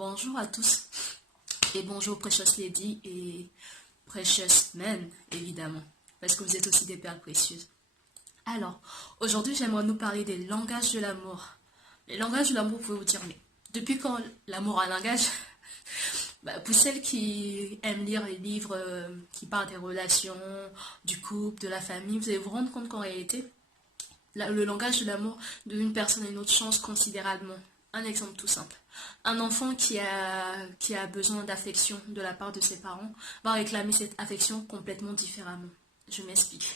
Bonjour à tous et bonjour precious lady et precious men évidemment parce que vous êtes aussi des perles précieuses. Alors aujourd'hui j'aimerais nous parler des langages de l'amour. Les langages de l'amour, vous pouvez vous dire mais depuis quand l'amour a un langage? Pour celles qui aiment lire les livres qui parlent des relations, du couple, de la famille, vous allez vous rendre compte qu'en réalité le langage de l'amour d'une personne à une autre change considérablement. Un exemple tout simple. Un enfant qui a besoin d'affection de la part de ses parents va réclamer cette affection complètement différemment. Je m'explique.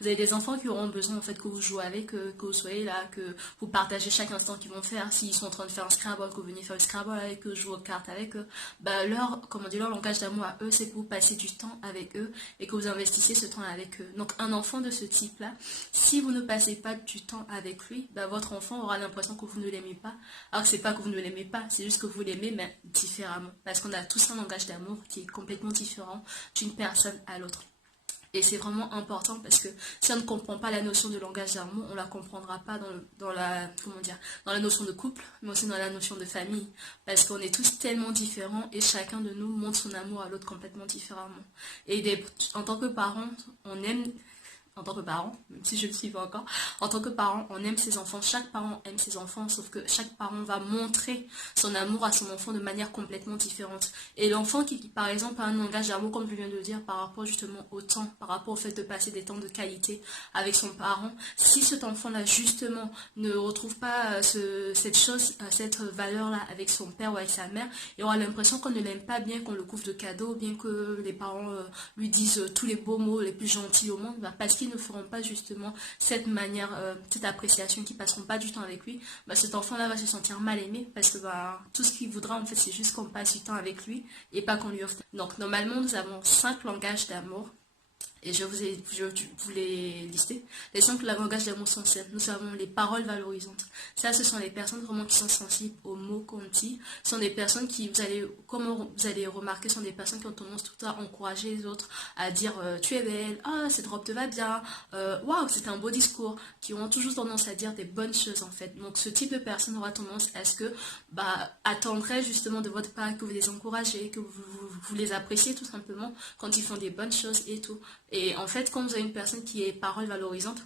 Vous avez des enfants qui auront besoin en fait que vous jouez avec eux, que vous soyez là, que vous partagez chaque instant qu'ils vont faire. S'ils sont en train de faire un Scrabble, que vous venez faire le Scrabble avec eux, jouer aux cartes avec eux, leur langage d'amour à eux, c'est que vous passez du temps avec eux et que vous investissez ce temps avec eux. Donc un enfant de ce type-là, si vous ne passez pas du temps avec lui, votre enfant aura l'impression que vous ne l'aimez pas. Alors que c'est pas que vous ne l'aimez pas, c'est juste que vous l'aimez mais différemment. Parce qu'on a tous un langage d'amour qui est complètement différent d'une personne à l'autre. Et c'est vraiment important parce que si on ne comprend pas la notion de langage d'amour, on ne la comprendra pas dans la notion de couple, mais aussi dans la notion de famille. Parce qu'on est tous tellement différents et chacun de nous montre son amour à l'autre complètement différemment. Et en tant que parents, même si je le suis pas encore, en tant que parent, on aime ses enfants, chaque parent aime ses enfants, sauf que chaque parent va montrer son amour à son enfant de manière complètement différente. Et l'enfant qui, par exemple, a un langage d'amour, comme je viens de le dire, par rapport justement au temps, par rapport au fait de passer des temps de qualité avec son parent, si cet enfant-là, justement, ne retrouve pas cette valeur-là avec son père ou avec sa mère, il aura l'impression qu'on ne l'aime pas bien, qu'on le couvre de cadeaux, bien que les parents lui disent tous les beaux mots les plus gentils au monde, parce qu'ils ne feront pas justement cette appréciation, qui passeront pas du temps avec lui, cet enfant-là va se sentir mal aimé parce que tout ce qu'il voudra en fait c'est juste qu'on passe du temps avec lui et pas qu'on lui offre. Donc normalement nous avons 5 langages d'amour. Et je vous les lister. Les 5 langages d'amour sont celles. Nous avons les paroles valorisantes. Ça, ce sont les personnes vraiment qui sont sensibles aux mots qu'on dit. Ce sont des personnes qui, comme vous allez remarquer, sont des personnes qui ont tendance tout le temps à encourager les autres, à dire tu es belle, ah cette robe te va bien, waouh c'est un beau discours, qui ont toujours tendance à dire des bonnes choses en fait. Donc ce type de personne aura tendance à ce que attendrait justement de votre part que vous les encouragez, que vous les appréciez tout simplement quand ils font des bonnes choses et tout. Et en fait, quand vous avez une personne qui est parole valorisante,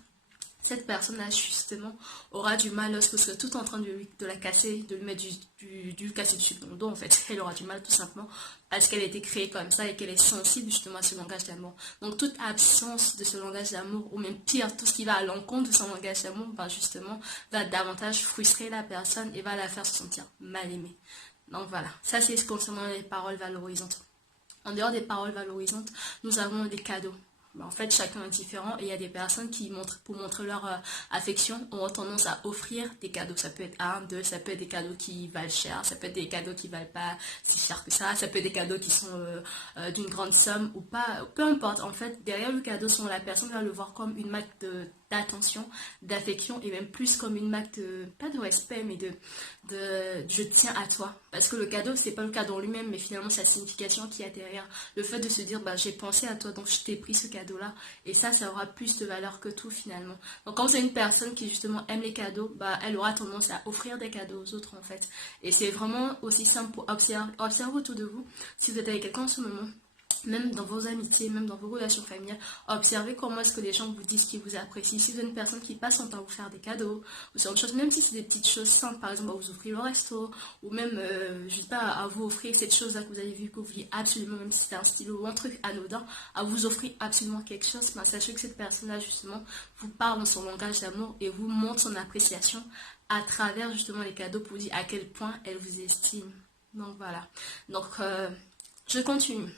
cette personne-là, justement, aura du mal lorsque vous serez tout en train de la casser, de lui mettre du casser dessus dans le dos, en fait. Elle aura du mal, tout simplement, parce qu'elle a été créée comme ça et qu'elle est sensible, justement, à ce langage d'amour. Donc, toute absence de ce langage d'amour, ou même pire, tout ce qui va à l'encontre de son langage d'amour, justement, va davantage frustrer la personne et va la faire se sentir mal aimée. Donc, voilà. Ça, c'est concernant les paroles valorisantes. En dehors des paroles valorisantes, nous avons des cadeaux. En fait, chacun est différent et il y a des personnes qui, pour montrer leur affection, ont tendance à offrir des cadeaux. Ça peut être 1, 2, ça peut être des cadeaux qui valent cher, ça peut être des cadeaux qui valent pas si cher que ça peut être des cadeaux qui sont d'une grande somme ou pas, peu importe. En fait, derrière le cadeau, la personne va le voir comme une marque d'attention, d'affection et même plus comme une marque pas de respect, mais de je tiens à toi. Parce que le cadeau, c'est pas le cadeau en lui-même, mais finalement, c'est la signification qu'il y a derrière. Le fait de se dire, j'ai pensé à toi, donc je t'ai pris ce cadeau-là. Et ça aura plus de valeur que tout, finalement. Donc, quand c'est une personne qui, justement, aime les cadeaux, elle aura tendance à offrir des cadeaux aux autres, en fait. Et c'est vraiment aussi simple pour observer autour de vous. Si vous êtes avec quelqu'un en ce moment, même dans vos amitiés, même dans vos relations familiales, observez comment est-ce que les gens vous disent qu'ils vous apprécient. Si vous êtes une personne qui passe son temps à vous faire des cadeaux, ou sur autre chose, même si c'est des petites choses simples, par exemple à vous offrir le resto, ou même, je sais pas, à vous offrir cette chose-là que vous avez vue, que vous vouliez absolument, même si c'est un stylo ou un truc anodin, à vous offrir absolument quelque chose, sachez que cette personne-là, justement, vous parle dans son langage d'amour et vous montre son appréciation à travers, justement, les cadeaux pour vous dire à quel point elle vous estime. Donc, voilà. Donc, je continue.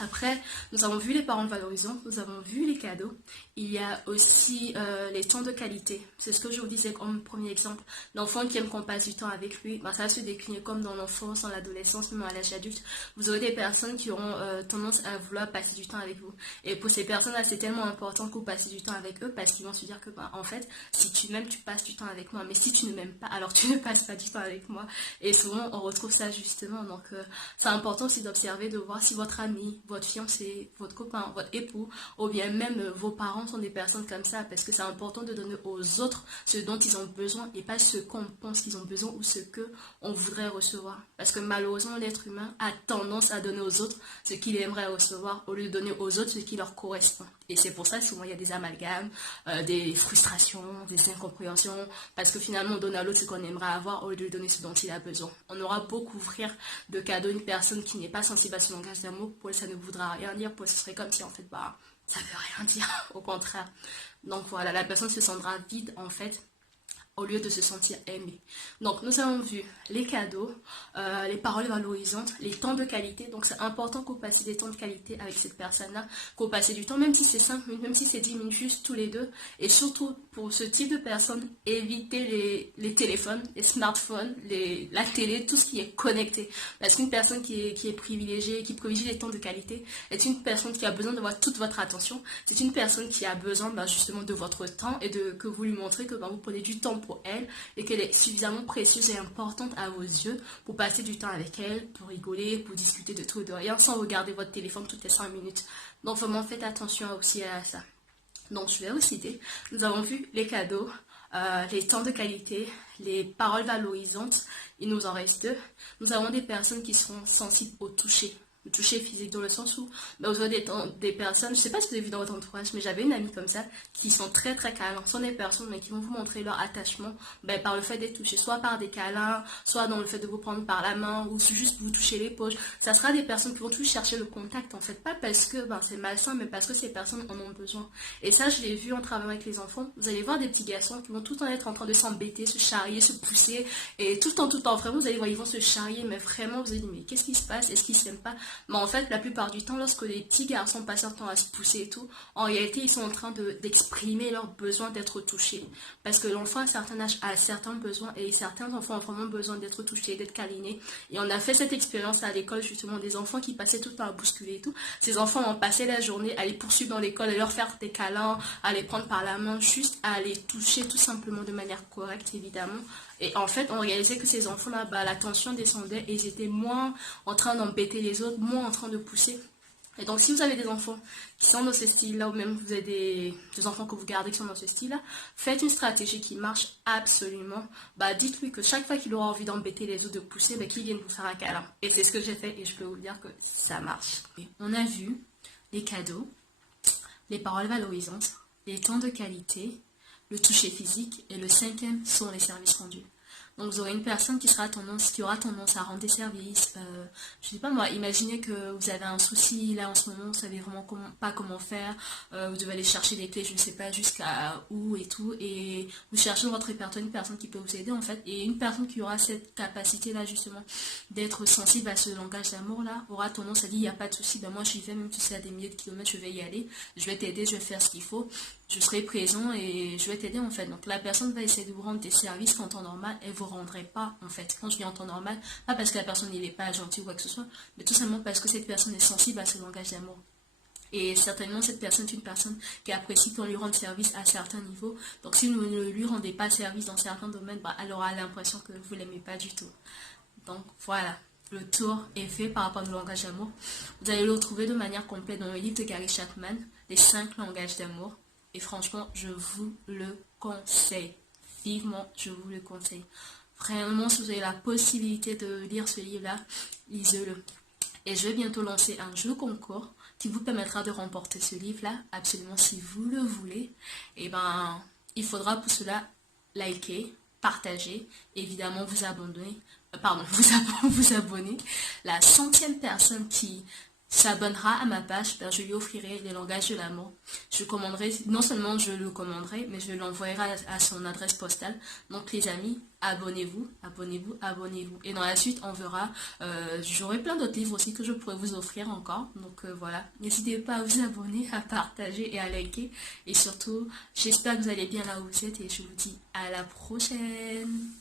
Après, nous avons vu les paroles valorisantes, nous avons vu les cadeaux. Il y a aussi les temps de qualité. C'est ce que je vous disais comme premier exemple. L'enfant qui aime qu'on passe du temps avec lui, ça va se décliner comme dans l'enfance, dans l'adolescence, même à l'âge adulte. Vous aurez des personnes qui auront tendance à vouloir passer du temps avec vous. Et pour ces personnes-là, c'est tellement important que vous passez du temps avec eux parce qu'ils vont se dire que, en fait, si tu m'aimes, tu passes du temps avec moi. Mais si tu ne m'aimes pas, alors tu ne passes pas du temps avec moi. Et souvent, on retrouve ça justement. Donc, c'est important aussi d'observer, de voir si votre ami votre fiancé, votre copain, votre époux, ou bien même vos parents sont des personnes comme ça, parce que c'est important de donner aux autres ce dont ils ont besoin et pas ce qu'on pense qu'ils ont besoin ou ce que on voudrait recevoir. Parce que malheureusement, l'être humain a tendance à donner aux autres ce qu'il aimerait recevoir au lieu de donner aux autres ce qui leur correspond. Et c'est pour ça que souvent il y a des amalgames, des frustrations, des incompréhensions, parce que finalement on donne à l'autre ce qu'on aimerait avoir au lieu de lui donner ce dont il a besoin. On aura beau couvrir de cadeaux une personne qui n'est pas sensible à son langage d'amour, pour elle ça ne voudra rien dire, pour elle ce serait comme si en fait bah ça veut rien dire, au contraire. Donc voilà, la personne se sentira vide en fait au lieu de se sentir aimé. Donc nous avons vu les cadeaux, les paroles valorisantes, les temps de qualité. Donc c'est important que vous passiez des temps de qualité avec cette personne-là, que vous passiez du temps, même si c'est 5 minutes, même si c'est 10 minutes, juste tous les deux. Et surtout, pour ce type de personnes, évitez les téléphones, les smartphones, la télé, tout ce qui est connecté. Parce qu'une personne qui est privilégiée, qui privilégie les temps de qualité, est une personne qui a besoin d'avoir toute votre attention. C'est une personne qui a besoin justement de votre temps et que vous lui montrez que vous prenez du temps pour elle et qu'elle est suffisamment précieuse et importante à vos yeux pour passer du temps avec elle, pour rigoler, pour discuter de tout et de rien sans regarder votre téléphone toutes les 5 minutes. Donc vraiment faites attention aussi à ça. Donc je vais vous citer, nous avons vu les cadeaux, les temps de qualité, les paroles valorisantes, il nous en reste 2. Nous avons des personnes qui seront sensibles au toucher. Le toucher physique dans le sens où vous avez des personnes, je ne sais pas si vous avez vu dans votre entourage, mais j'avais une amie comme ça qui sont très très câlins. Ce sont des personnes mais qui vont vous montrer leur attachement par le fait d'être touchés, soit par des câlins, soit dans le fait de vous prendre par la main ou juste vous toucher l'épaule. Ça sera des personnes qui vont toujours chercher le contact en fait, pas parce que c'est malsain, mais parce que ces personnes en ont besoin. Et ça je l'ai vu en travaillant avec les enfants. Vous allez voir des petits garçons qui vont tout le temps être en train de s'embêter, se charrier, se pousser et tout le temps vraiment vous allez voir ils vont se charrier, mais vraiment vous allez dire mais qu'est-ce qui se passe, est-ce qu'ils s'aiment pas? Mais en fait, la plupart du temps, lorsque les petits garçons passent leur temps à se pousser et tout, en réalité, ils sont en train d'exprimer leur besoin d'être touchés. Parce que l'enfant, à un certain âge, a certains besoins et certains enfants ont vraiment besoin d'être touchés, d'être câlinés. Et on a fait cette expérience à l'école, justement, des enfants qui passaient tout le temps à bousculer et tout. Ces enfants ont passé la journée à les poursuivre dans l'école, à leur faire des câlins, à les prendre par la main, juste à les toucher tout simplement de manière correcte, évidemment. Et en fait, on réalisait que ces enfants-là, la tension descendait et ils étaient moins en train d'embêter les autres, moins en train de pousser. Et donc, si vous avez des enfants qui sont dans ce style-là, ou même vous avez des enfants que vous gardez qui sont dans ce style-là, faites une stratégie qui marche absolument. Dites-lui que chaque fois qu'il aura envie d'embêter les autres, de pousser, qu'il vienne vous faire un câlin. Et c'est ce que j'ai fait et je peux vous dire que ça marche. Et on a vu les cadeaux, les paroles valorisantes, les temps de qualité, le toucher physique et le 5e sont les services rendus. Donc vous aurez une personne qui aura tendance à rendre des services. Je sais pas moi, imaginez que vous avez un souci là en ce moment, vous savez vraiment pas comment faire. Vous devez aller chercher des clés, je ne sais pas jusqu'à où et tout. Et vous cherchez dans votre répertoire une personne qui peut vous aider en fait. Et une personne qui aura cette capacité là justement d'être sensible à ce langage d'amour là, aura tendance à dire il n'y a pas de souci, moi j'y vais, même si c'est à des milliers de kilomètres, je vais y aller. Je vais t'aider, je vais faire ce qu'il faut. Je serai présent et je vais t'aider en fait. Donc la personne va essayer de vous rendre des services qu'en temps normal, elle ne vous rendrait pas en fait. Quand je dis en temps normal, pas parce que la personne n'est pas gentille ou quoi que ce soit, mais tout simplement parce que cette personne est sensible à ce langage d'amour. Et certainement cette personne est une personne qui apprécie qu'on lui rende service à certains niveaux. Donc si vous ne lui rendez pas service dans certains domaines, elle aura l'impression que vous ne l'aimez pas du tout. Donc voilà. Le tour est fait par rapport au langage d'amour. Vous allez le retrouver de manière complète dans le livre de Gary Chapman, les 5 langages d'amour. Et franchement, je vous le conseille. Vivement, je vous le conseille. Vraiment, si vous avez la possibilité de lire ce livre-là, lisez-le. Et je vais bientôt lancer un jeu concours qui vous permettra de remporter ce livre-là, absolument si vous le voulez. Et il faudra pour cela liker, partager, évidemment vous abonner. Vous abonner. La 100e personne qui s'abonnera à ma page, je lui offrirai les langages de l'amour. Je commanderai, non seulement je le commanderai, mais je l'envoyerai à son adresse postale. Donc les amis, abonnez-vous, abonnez-vous, abonnez-vous. Et dans la suite, on verra, j'aurai plein d'autres livres aussi que je pourrais vous offrir encore. Donc voilà, n'hésitez pas à vous abonner, à partager et à liker. Et surtout, j'espère que vous allez bien là où vous êtes et je vous dis à la prochaine.